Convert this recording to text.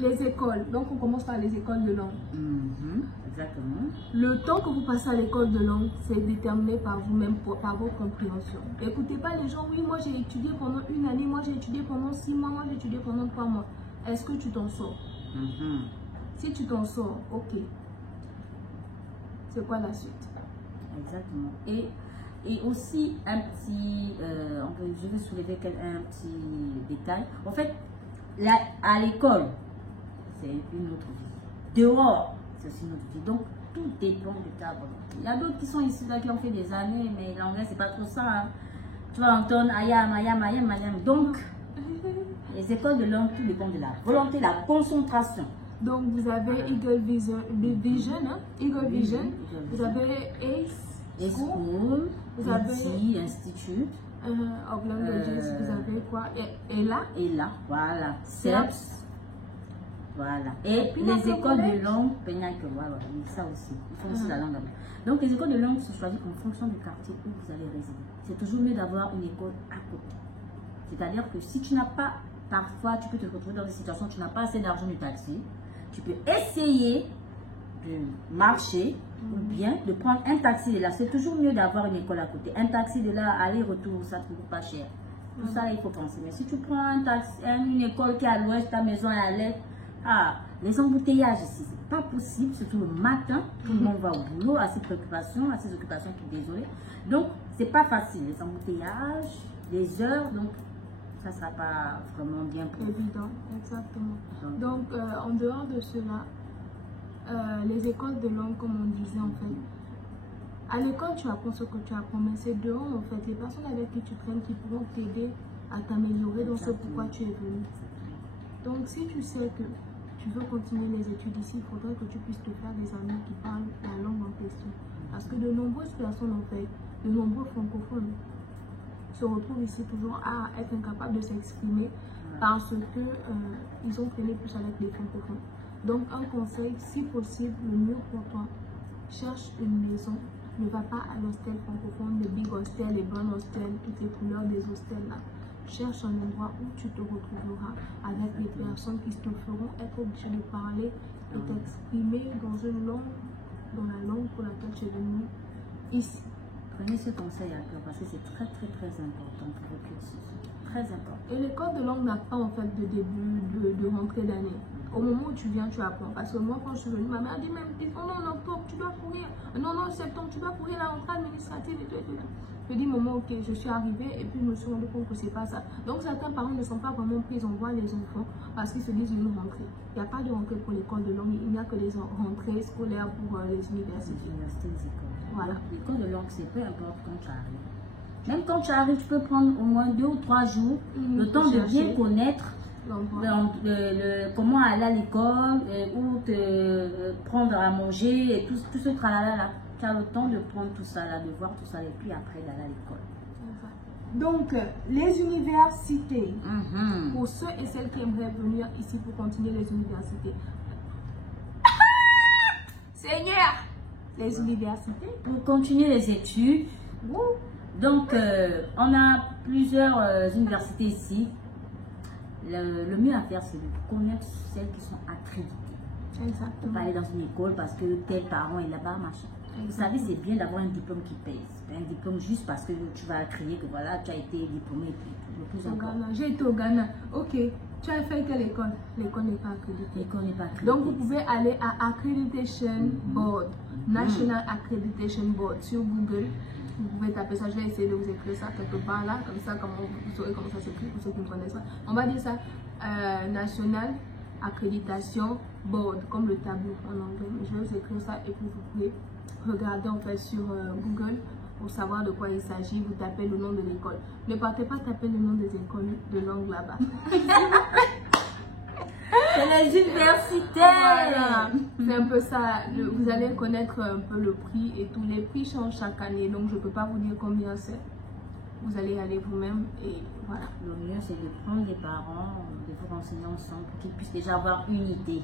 les écoles. Donc, on commence par les écoles de langue. Exactement. Le temps que vous passez à l'école de langue, c'est déterminé par vous-même, par vos compréhensions. Écoutez pas les gens, oui, moi j'ai étudié pendant une année, moi j'ai étudié pendant 6 mois, moi j'ai étudié pendant 3 mois. Est-ce que tu t'en sors? Si tu t'en sors, ok. C'est quoi la suite? Exactement. Et aussi, un petit, je vais soulever un petit détail. En fait, là, à l'école, c'est une autre vie. Dehors, c'est aussi une autre vie. Donc, tout dépend de ta volonté. Il y a d'autres qui sont ici, là, qui ont fait des années, mais l'anglais, c'est pas trop ça. Hein. Tu vas entendre ayam, ayam, ayam, ayam. Donc, les écoles de langue, tout dépend de la volonté, la concentration. Donc, vous avez Eagle Vision, hein? Eagle Vision. Vous avez ACE School, vous avez Institute. Of Languages, vous avez quoi? Et là, voilà. CEPS. Voilà. Et les écoles de langue, voilà, ça aussi. Ils font aussi la langue. Donc, les écoles de langue sont choisies en fonction du quartier où vous allez résider. C'est toujours mieux d'avoir une école à côté. C'est-à-dire que si tu n'as pas, parfois, tu peux te retrouver dans des situations où tu n'as pas assez d'argent du taxi. Tu peux essayer de marcher ou bien de prendre un taxi de là. C'est toujours mieux d'avoir une école à côté. Un taxi de là, aller-retour, ça ne te coûte pas cher. Tout ça, là, il faut penser. Mais si tu prends un taxi, une école qui est à l'ouest, ta maison est à l'est, les embouteillages ici, c'est pas possible, surtout le matin. Tout le monde va au boulot, à ses préoccupations, à ses occupations, qui désolé. Donc, c'est pas facile. Les embouteillages, les heures, donc ça ne sera pas vraiment bien pour vous. Évident, exactement. Donc, en dehors de cela, les écoles de langue, comme on disait en fait, à l'école tu apprends ce que tu apprends, mais c'est dehors en fait, les personnes avec qui tu traînes qui pourront t'aider à t'améliorer dans ce pourquoi tu es venu. Donc, si tu sais que tu veux continuer les études ici, il faudrait que tu puisses te faire des amis qui parlent la langue en question. Parce que de nombreuses personnes en fait, de nombreux francophones, se retrouvent ici toujours à être incapables de s'exprimer parce que ils ont traîné plus avec les francophones. Donc un conseil, si possible, le mieux pour toi, cherche une maison. Ne va pas à l'hostel francophone, les big hostels, les bonnes hostels, toutes les couleurs des hostels là. Cherche un endroit où tu te retrouveras avec des personnes qui te feront être obligé de parler et t'exprimer dans une langue, dans la langue pour laquelle tu es venu ici. Prenez ce conseil à cœur parce que c'est très important pour votre cursus. Très important. Et l'école de langue n'a pas en fait de début de rentrée d'année. Au moment où tu viens, tu apprends. Parce que moi, quand je suis venue, ma mère a dit même, oh non, en octobre, tu dois courir. Non, en septembre, tu dois courir la rentrée administrative et tout et tout. Je dis, maman, ok, je suis arrivée et puis je me suis rendu compte que c'est pas ça. Donc, certains parents ne sont pas vraiment pris en voie les enfants parce qu'ils se disent une rentrée. Il n'y a pas de rentrée pour l'école de langue, il n'y a que les rentrées scolaires pour les universités. Les écoles. Voilà. L'école de langue, c'est peu importe quand tu arrives. Même quand tu arrives, tu peux prendre au moins 2 ou 3 jours, le temps de bien connaître comment aller à l'école, où te prendre à manger, et tout ce tralala là. Tu as le temps de prendre tout ça là, de voir tout ça, et puis après d'aller à l'école. Donc, les universités, pour ceux et celles qui aimeraient venir ici pour continuer les universités. Seigneur, les universités. Pour continuer les études, donc on a plusieurs universités ici. Le mieux à faire, c'est de connaître celles qui sont accréditées. Exactement. On va aller dans une école parce que tel parent est là-bas, machin. Vous savez, c'est bien d'avoir un diplôme qui paye. C'est pas un diplôme juste parce que tu vas crier que voilà, tu as été diplômé et puis le plus important. J'ai été au Ghana. Ok. Tu as fait quelle école? L'école n'est pas accréditée. L'école n'est pas accréditée. Donc, vous pouvez aller à Accreditation Board, National Accreditation Board sur Google. Vous pouvez taper ça. Je vais essayer de vous écrire ça quelque part là. Comme ça, vous saurez comment ça s'écrit pour ceux qui ne connaissent pas. On va dire ça National Accreditation Board, comme le tableau en anglais. Je vais vous écrire ça et puis vous pouvez regarder en fait sur Google pour savoir de quoi il s'agit. Vous tapez le nom de l'école. Ne partez pas taper le nom des écoles de langue là-bas. C'est les universités. Voilà. C'est un peu ça. Vous allez connaître un peu le prix et tous les prix changent chaque année. Donc je ne peux pas vous dire combien c'est. Vous allez aller vous-même et voilà. Le mieux c'est de prendre les parents, de vous renseigner ensemble pour qu'ils puissent déjà avoir une idée.